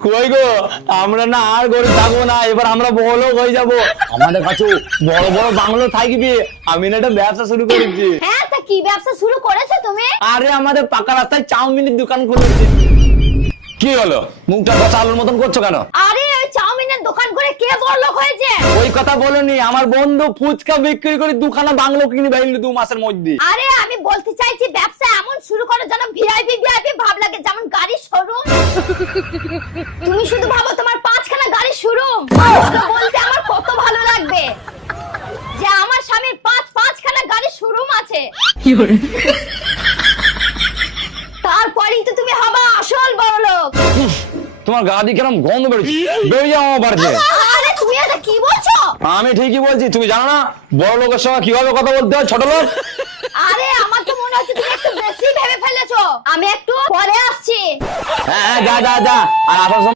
কই গো, আমরা না আর গরিব থাকবো না, এবার আমরা বড়লোক হয়ে যাবো। আমাদের কাছে বড় বড় বাংলো থাকবে। আমি না একটা ব্যবসা শুরু করেছি। হ্যাঁ, তা কি ব্যবসা শুরু করেছো তুমি? আরে আমাদের পাকা রাস্তায় চাউমিনের দোকান খুলেছি। কি হলো, মুখটা কথা আলুর মতন করছো কেন? আরে ওই চাউমিনের দোকান করে কে বড়লোক হয়েছে? ওই কথা বলনি, আমার বন্ধু ফুচকা বিক্রি করে দুখানা বাংলো কিনে ফেললো 2 মাসের মধ্যে। আরে আমি বলতে চাইছি ব্যবসা এমন শুরু করো যেন ভিআইপি ভিআইপি ভাব লাগে, যেমন গাড়ির শোরুম। তুমি শুধু ভাবো তোমার 5খানা গাড়ির শোরুম বলতে আমার কত ভালো লাগবে যে আমার স্বামীর 5খানা গাড়ির শোরুম আছে। তারপরেই তো তুমি হবা আসল বড়লোক। তোমার গাড়ি কেরম গন্ধ বেরোচ্ছে, বেরিয়ে যাও আমার বাড়িতে। আরে তুমি এটা কি বলছো? আমি ঠিকই বলছি, তুমি জানো না বড় লোকের সঙ্গে কিভাবে কথা বলতে হয় ছোট লোক? আরে আমার তো মনে হচ্ছে তুমি একটু বেশি ভেবে ফেলেছো। আমি একটু পরে আসছি। হ্যাঁ, যা যা যা, আর আসার সময়